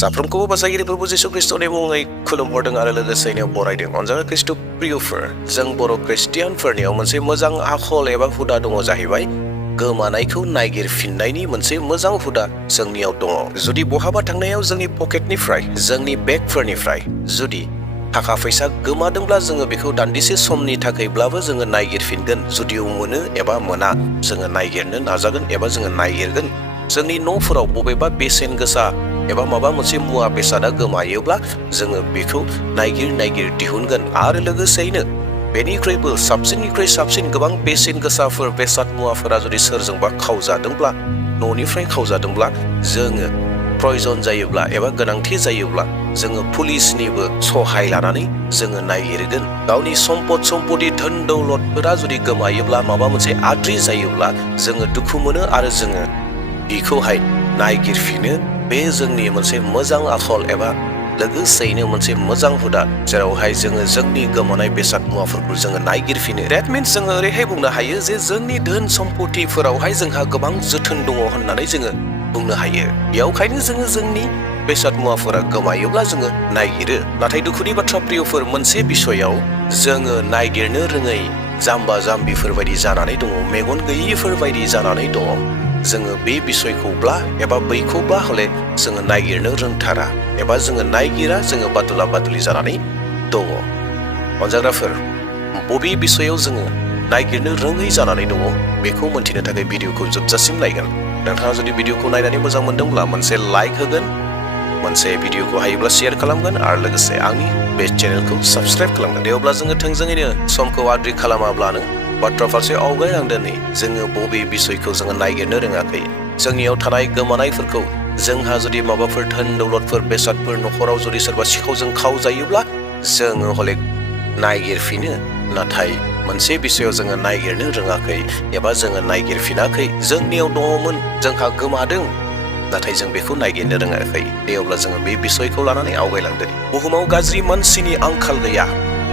साफ्रोमखौबो बासागिरि प्रभु जिसु ख्रिस्टनि मुङै खुलुमहरदों आरो लोगोसेनो बरायदों। अनजानाय ख्रिस्ट' प्रियफोर, जों बर' ख्रिस्टियानफोरनियाव मोनसे मोजां आखल एबा हुदा दङ जाहैबाय गोमानायखौ नागिरफिननायनि मोनसे मोजां हुदा जोंनियाव दङ। जुदि बहाबा थांनायाव जोंनि पकेटनिफ्राय जोंनि बेगफोरनिफ्राय जुदि थाखा फैसा गोमादोंब्ला जोङो बेखौ दान्दिसे समनि थाखायब्लाबो जोङो नागिरफिनगोन। जुदियाव मोनो एबा मोना जोङो नागिरनो नाजागोन एबा जोङो नागिरगोन। जोंनि न'फोराव बबेबा बेसेन गोसा एबा माबा मोनसे मुवा बेसादा गोमायोब्ला जोङो बेखौ नागिर दिहुनगोन आरो लोगोसेयैनो बेनिख्रुइबो साबसिननिख्रुइ साबसिन गोबां बेसेन गोसाफोर बेसाद मुवाफोरा जुदि सोरजोंबा खावजादोंब्ला न'निफ्राय खावजादोंब्ला जोङो प्रयजन जायोब्ला एबा गोनांथि जायोब्ला जोङो पुलिसनिबो सहाय लानानै जोङो नागिरगोन। गावनि सम्पति धोन दौलतफोरा जुदि गोमायोब्ला माबा मोनसे आद्रि जायोब्ला जोङो दुखु मोनो आरो जोङो बेखौहाय नागिरफिनो। बे जोंनि मोनसे मोजां आखल एबा लोगोसेयैनो मोनसे मोजां हुदा, जेरावहाय जोङो जोंनि गोमानाय बेसाद मुवाफोरखौ जोङो नागिरफिनो। That means जोङो ओरैहाय बुंनो हायो जे जोंनि धोन सम्पतिफोरावहाय जोंहा गोबां जोथोन दङ होननानै जोङो बुंनो हायो। बेयावखायनो जोङो जोंनि बेसाद मुवाफोरा गोमायोब्ला जोङो नागिरो। नाथाय दुखुनि बाथ्रा प्रियफोर, मोनसे बिसयाव जोङो नागिरनो रोङै जाम्बा जाम्बिफोरबायदि जानानै दङ, मेगन गैयिफोरबायदि जानानै दङ। जोङो बे बिसयखौब्ला एबा बैखौब्ला हले जोङो नागिरनो रोंथारा एबा जोङो नायगिरा, जोङो बादुला बादुलि जानानै दङ। अनजाग्राफोर, बबे बिसयाव जोङो नागिरनो रोङै जानानै दङ बेखौ मोनथिनो थाखाय भिडिअखौ जोबजासिम नायगोन। नोंथाङा जुदि भिडिअखौ नायनानै मोजां मोनदोंब्ला मोनसे लाइक होगोन, मोनसे भिडिअखौ हायोब्ला शेयार खालामगोन आरो लोगोसे आंनि बे चेनेलखौ साबस्क्राइब खालामगोन। दे अब्ला जोङो थोंजोङैनो समखौ आद्रि खालामाब्लानो बाथ्रा फारसे आवगायलांदोनि। जोङो बबे बिसयखौ जोङो नागिरनो रोङाखै, जोंनियाव थानाय गोमानायफोरखौ जोंहा जुदि माबाफोर धोन दौलतफोर बेसादफोर न'खराव जुदि सोरबा सिखावजों खावजायोब्ला जोङो हले नागिरफिनो। नाथाय मोनसे बिसयाव जोङो नागिरनो रोङाखै एबा जोङो नागिरफिनाखै। जोंनियाव दङमोन, जोंहा गोमादों, नाथाय जों बेखौ नागिरनो रोङाखै। दे अब्ला जोङो बे बिसयखौ लानानै आवगायलांदों। बुहुमाव गाज्रि मानसिनि आंखाल गैया।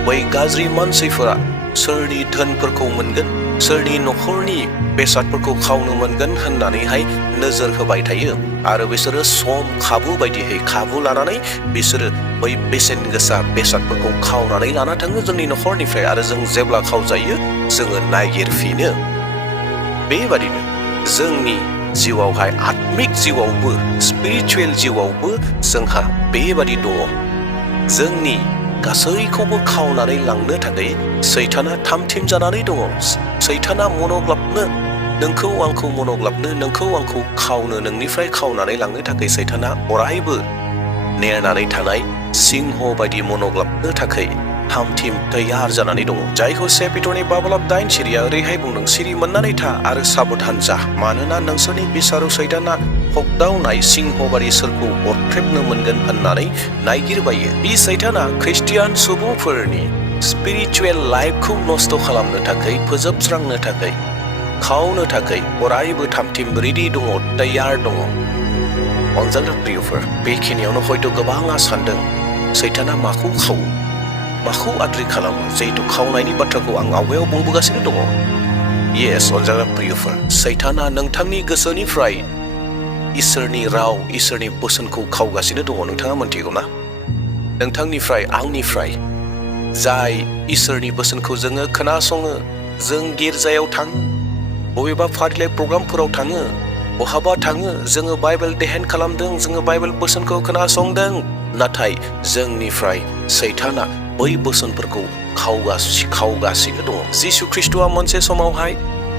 बै गाज्रि मानसिफोरा सोरनि धोनफोरखौ मोनगोन, सोरनि न'खरनि बेसादफोरखौ खावनो मोनगोन होननानैहाय नोजोर होबाय थायो आरो बिसोरो सम खाबु बायदियै खाबु लानानै बिसोरो बै बेसेन गोसा बेसादफोरखौ खावनानै लाना थाङो जोंनि न'खरनिफ्राय आरो जों जेब्ला खावजायो जोङो नागिरफिनो। बेबादिनो जोंनि जिउआवहाय आत्मिक जिउआवबो स्पिरिचुवेल जिउआवबो जोंहा बेबादि दङ। जोंनि गासैखौबो खावनानै लांनो थाखाय सैताना थामथिम जानानै दङ। सैताना मनग्लाबनो, नोंखौ आंखौ मनग्लाबनो, नोंखौ आंखौ खावनो, नोंनिफ्राय खावनानै लांनो थाखाय सैताना अरायबो नेनानै थानाय सिंह बायदि मनग्लाबनो थाखाय थामथिम तैयार जानानै दङ। जायखौ से पिटरनि 5:9 सिरिया ओरैहाय बुंदों, सिरि मोननानै था आरो साबधान जा, मानोना नोंसोरनि बिसारु सैताना हगदावनाय सिंह बायदि सोरखौ अरख्रेबनो मोनगोन होननानै नागिरबायो। बे सैताना ख्रिस्टियान सुबुंफोरनि स्पिरिचुवेल लाइफखौ नस्थ' खालामनो थाखाय, फोजोबस्रांनो थाखाय, खावनो थाखाय अरायबो थामथिम रेडि दङ, तैयार दङ। अनजाग्रा प्रियफोर, बेखिनियावनो हयथ' गोबाङा सानदों सैताना माखौ खावो, माखौ आद्रि खालामो, जिहेतु खावनायनि बाथ्राखौ आं आवगायाव बुंबोगासिनो दङ। येस अनजाग्रा प्रियफोर, सैताना नोंथांनि गोसोनिफ्राय इसोरनि राव, इसोरनि बोसोनखौ खावगासिनो दङ। नोंथाङा मोनथिगौ ना? नोंथांनिफ्राय, आंनिफ्राय जाय इसोरनि बोसोनखौ जोङो खोनासङो, जों गिर्जायाव थाङो, बबेबा फारिलाइ प्रग्रामफोराव थाङो, बहाबा थाङो, जोङो बाइबेल ध्यान खालामदों, जोङो बाइबेल बोसोनखौ खोनासंदों, नाथाय जोंनिफ्राय सैताना बै बोसोनफोरखौ खावगासिनो दङ। जिसु ख्रिस्ट'आ मोनसे समावहाय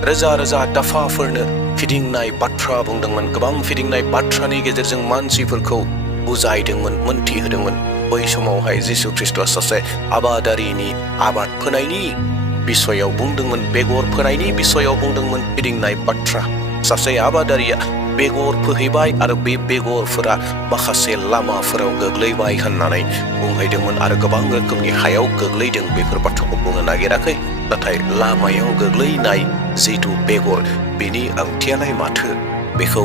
रोजा रोजा दाफाफोरनो फिदिंनाय बाथ्रा बुंदोंमोन। गोबां फिदिंनाय बाथ्रानि गेजेरजों मानसिफोरखौ बुजायदोंमोन, मोनथिहोदोंमोन। बै समावहाय जिसु ख्रिस्ट'आ सासे आबादारिनि आबाद फोनायनि बिसयाव बुंदोंमोन, बेगर फोनायनि बिसयाव बुंदोंमोन फिदिंनाय बाथ्रा। सासे आबादारिया बेगर फोहैबाय आरो बे बेगरफोरा माखासे लामाफोराव गोग्लैबाय होननानै बुंहैदोंमोन आरो गोबां रोखोमनि हायाव गोग्लैदों। बेफोर बाथ्राखौ बुंनो नागिराखै, नाथाय लामायाव गोग्लैनाय जिथु बेगर, बेनि ओंथियालाय माथो, बेखौ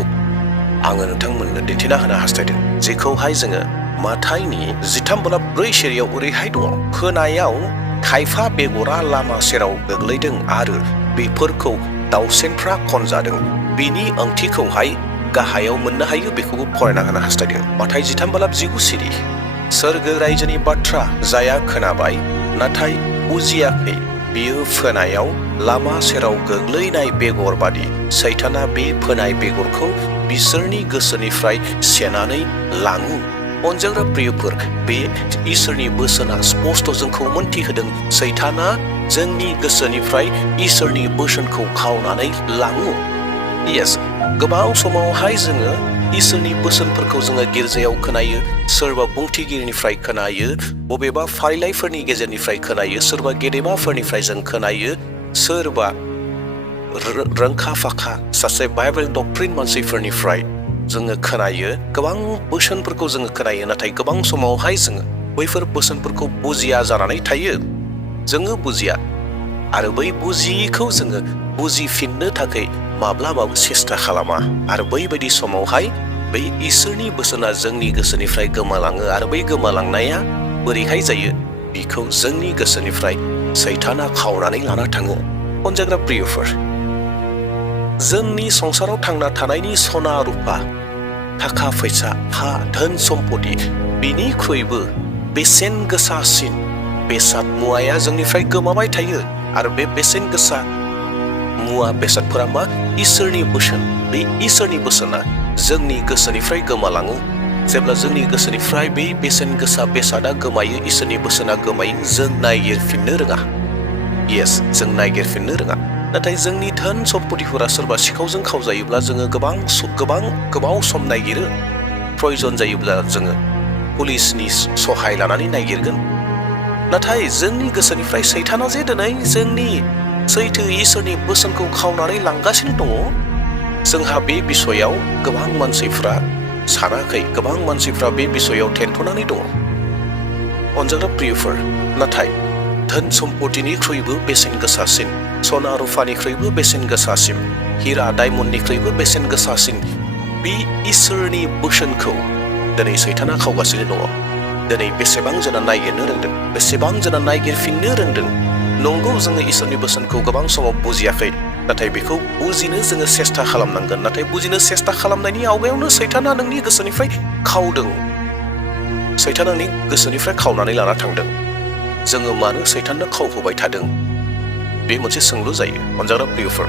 आङो नोंथांमोननो दिन्थिना होनो हास्थायदों। जेखौहाय जोङो माथाइनि 13:4 सिरियाव ओरैहाय दङ, फोनायाव खायफा बेगरा लामा सेराव गोग्लैदों आरो बेफोरखौ दाउसेनफ्रा खनजादों। बेनि ओंथिखौहाय गाहायाव मोननो हायो बेखौबो फरायना होनो हास्थायदों। माथाय 13:19 सिरि सोरगो रायजोनि बाथ्रा जाया खोनाबाय नाथाय बुजियाखै बियो फोनायाव लामा सेराव गोग्लैनाय बेगर बादि सैताना बे फोनाय बेगरखौ बिसोरनि गोसोनिफ्राय सेनानै लाङो। अनजाग्रा प्रियफोर, बे इसोरनि बोसोना स्पष्ट जोंखौ मोनथिहोदों सैताना जोंनि गोसोनिफ्राय इसोरनि बोसोनखौ खावनानै लाङो। यस, गोबां समावहाय जोङो इसोरनि बोसोनफोरखौ जोङो गिर्जायाव खोनायो, सोरबा बुंथिगिरिनिफ्राय खोनायो, बबेबा फारिलाइफोरनि गेजेरनिफ्राय खोनायो, सोरबा गेदेमाफोरनिफ्राय जों खोनायो, सोरबा रोंखा फाखा सासे बाइबेल डक्ट्रिन मानसिफोरनिफ्राय जोङो खोनायो, गोबां बोसोनफोरखौ जोङो खोनायो। नाथाय गोबां समावहाय जोङो बैफोर बोसोनफोरखौ बुजिया जानानै थायो। जोङो बुजिया आरो बै बुजियैखौ जोङो बुजिफिननो थाखाय माब्लाबाबो सेस्था खालामा आरो बैबायदि समावहाय बै इसोरनि बोसोना जोंनि गोसोनिफ्राय गोमालाङो आरो बै गोमालांनाया बोरैहाय जायो बिखौ जोंनि गोसोनिफ्राय सैताना खावनानै लाना थाङो। अनजाग्रा प्रियफोर, जोंनि संसाराव थांना थानायनि सना रुपा, थाखा फैसा, हा धोन सम्पति बिनिख्रुइबो बेसेन गोसासिन बेसाद मुवाया जोंनिफ्राय गोमाबाय थायो आरो बे बेसेन गोसा मुवा बेसादफोरा मा? इसोरनि बोसोन। बे इसोरनि बोसोना जोंनि गोसोनिफ्राय गोमालाङो। जेब्ला जोंनि गोसोनिफ्राय बे बेसेन गोसा बेसादा गोमायो, इसोरनि बोसोना गोमायो, जों नायगिरफिननो रोङा। यस, जों नायगिरफिननो रोङा। नाथाय जोंनि धोन सम्पतिफोरा सोरबा सिखावजों खावजायोब्ला जोङो गोबाव सम नायगिरो। प्रयजन जायोब्ला जोङो पुलिसनि सहाय लानानै नायगिरगोन। नाथाय जोंनि गोसोनिफ्राय सैताना जे दिनै जोंनि सैथो इसोरनि बोसोनखौ खावनानै लांगासिनो दङ, जोंहा बे बिसयाव गोबां मानसिफ्रा सानाखै, गोबां मानसिफ्रा बे बिसयाव टेनथ'नानै दङ। अनजाग्रा प्रियफोर, नाथाय धोन सम्पतिनिख्रुइबो बेसेन गोसासिन, सना रुफानिख्रुइबो बेसेन गोसासिन, हिरा डायमन्डनिख्रुइबो बेसेन गोसासिन बे इसोरनि बोसोनखौ दिनै सैताना खावगासिनो दङ। दिनै बेसेबां जोंना नायगिरनो रोंदों, बेसेबां जोंना नायगिरफिननो रोंदों। नंगौ, जोङो इसोरनि बोसोनखौ गोबां समाव बुजियाखै, नाथाय बेखौ बुजिनो जोङो सेस्था खालामनांगोन। नाथाय बुजिनो सेस्था खालामनायनि आवगायावनो सैताना नोंनि गोसोनिफ्राय खावदों, सैताना नोंनि गोसोनिफ्राय खावनानै लाना थांदों। जोङो मानो सैताननो खावहोबाय थादों? बे मोनसे सोंलु जायो। अनजाग्रा प्रियफोर,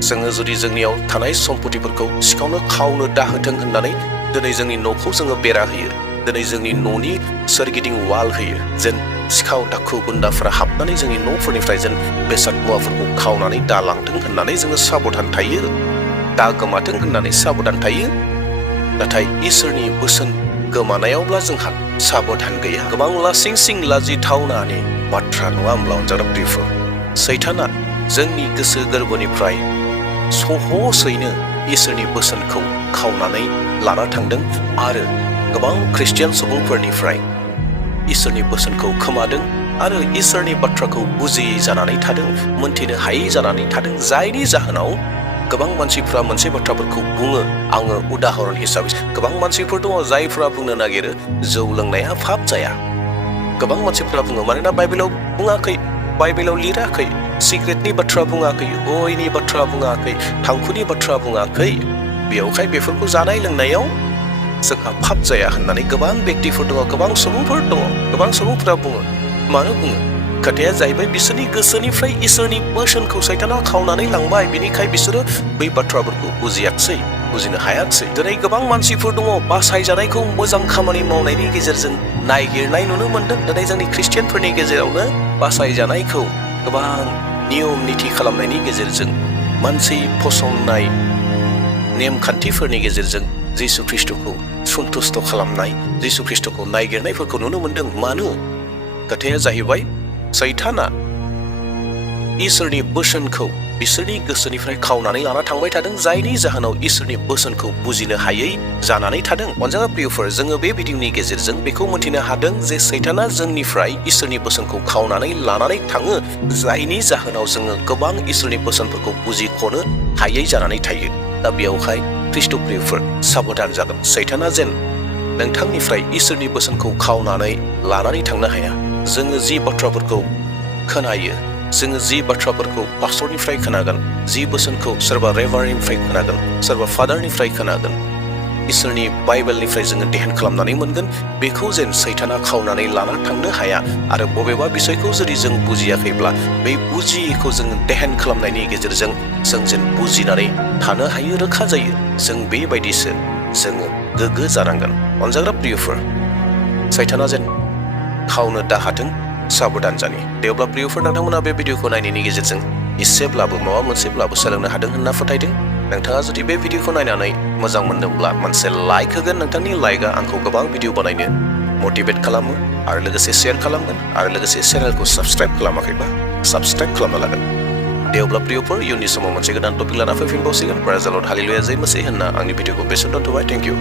जोङो जुदि जोंनियाव थानाय सम्पतिफोरखौ सिखावनो खावनो दाहोथों होननानै दिनै जोंनि न'खौ जोङो बेरा होयो, दिनै जोंनि न'नि सोरगिदिं वाल होयो, जेन सिखाव दाखु गुन्दाफोरा हाबनानै जोंनि न'फोरनिफ्राय जेन बेसाद मुवाफोरखौ खावनानै दालांथों होननानै जोङो साबधान थायो, दा गोमाथों होननानै साबधान थायो। नाथाय इसोरनि बोसोन गोमानायावब्ला जोंहा साबधान गैया। गोबां लासिं लाजिथावनानि बाथ्रा नङा होमब्ला अनजाग्रा प्रियफोर? सैताना जोंनि गोसो गोरबोनिफ्राय सहसैनो इसोरनि बोसोनखौ खावनानै लाना थांदों आरो गोबां ख्रिस्टियान सुबुंफोरनिफ्राय इसोरनि बोसोनखौ खोमादों आरो इसोरनि बाथ्राखौ बुजियै जानानै थादों, मोनथिनो हायै जानानै थादों। जायनि जाहोनाव गोबां मानसिफ्रा मोनसे बाथ्राफोरखौ बुङो। आङो उदाहरन हिसाबै गोबां मानसिफोर दङ जायफ्रा बुंनो नागिरो जौ लोंनाया पाप जाया। गोबां मानसिफ्रा बुङो मानोना बाइबेलाव बुङाखै, बाइबेलाव लिराखै, सिक्रेटनि बाथ्रा बुङाखै, गयनि बाथ्रा बुङाखै, थांखुनि बाथ्रा बुङाखै, बेयावहाय बेफोरखौ जानाय लोंनायाव जोंहा पाप जाया होननानै गोबां व्यक्तिफोर दङ, गोबां सुबुंफोर दङ। गोबां सुबुंफोरा बुङो। मानो बुङो? खोथाया जाहैबाय बिसोरनि गोसोनिफ्राय इसोरनि बोसोनखौ सैताना खावनानै लांबाय, बेनिखाय बिसोरो बै बाथ्राफोरखौ बुजियाखिसै, बुजिनो हायाखिसै। दिनै गोबां मानसिफोर दङ बासायजानायखौ मोजां खामानि मावनायनि गेजेरजों नायगिरनाय नुनो मोनदों। दिनै जोंनि ख्रिस्टियानफोरनि गेजेरावनो बासायजानायखौ गोबां नियम निथि खालामनायनि गेजेरजों, मानसि फसंनाय नेमखान्थिफोरनि गेजेरजों जिसु ख्रिस्ट'खौ सन्थुष्ट खालामनाय, जिसु ख्रिस्ट'खौ नायगिरनायफोरखौ नुनो मोनदों। मानो? खोथाया जाहैबाय सैताना इसोरनि बोसोनखौ बिसोरनि गोसोनिफ्राय खावनानै लाना थांबाय थादों, जायनि जाहोनाव इसोरनि बोसोनखौ बुजिनो हायै जानानै थादों। अनजाग्रा प्रियफोर, जोङो बे भिडिअनि गेजेरजों बेखौ मोनथिनो हादों जे सैताना जोंनिफ्राय इसोरनि बोसोनखौ खावनानै लानानै थाङो, जायनि जाहोनाव जोङो गोबां इसोरनि बोसोनफोरखौ बुजिख'नो हायै जानानै थायो। दा बेयावहाय ख्रिस्ट' प्रियफोर साबधान जागोन, सैताना जेन नोंथांनिफ्राय इसोरनि बोसोनखौ खावनानै लानानै थांनो हाया। जोङो जि बाथ्राफोरखौ खोनायो, जोङो जि बाथ्राफोरखौ पास्टरनिफ्राय खोनागोन, जि बोसोनखौ सोरबा रेभारेन्डनिफ्राय खोनागोन, सोरबा फादारनिफ्राय खोनागोन, इसोरनि बाइबेलनिफ्राय जोङो ध्यान खालामनानै मोनगोन, बेखौ जेन सैताना खावनानै लाना थांनो हाया आरो बबेबा बिसयखौ जुदि जों बुजियाखैब्ला बे बुजियैखौ जोङो ध्यान खालामनायनि गेजेरजों जों जेन बुजिनानै थानो हायो, रोखा जायो। जों बेबायदिसो जोङो गोग्गो जानांगोन। अनजाग्रा प्रियफोर, सैताना जेन खावनो दाहाथों, साबधान जानि। दे अब्ला प्रियफोर, नोंथांमोना बे भिडिअखौ नायनायनि गेजेरजों एसेब्लाबो माबा मोनसेब्लाबो सोलोंनो हादों होनना फोथायदों। नोंथाङा जुदि बे भिडिअखौ नायनानै मोजां मोनदोंब्ला मोनसे लाइक होगोन। नोंथांनि लाइकआ आंखौ गोबां भिडिअ बानायनो मटिभेट खालामो आरो लोगोसे शेयार खालामगोन आरो लोगोसे चेनेलखौ साबस्क्राइब खालामाखैब्ला साबस्क्राइब खालामना लागोन। दे अब्ला प्रियफोर, इयुननि समाव मोनसे गोदान टपिक लाना फैफिनबावसिगोन। प्रेज द लर्ड, हालेलुया, जय मसीह होनना आंनि भिडिअखौ बेसेन दोनथ'बाय। Thank you.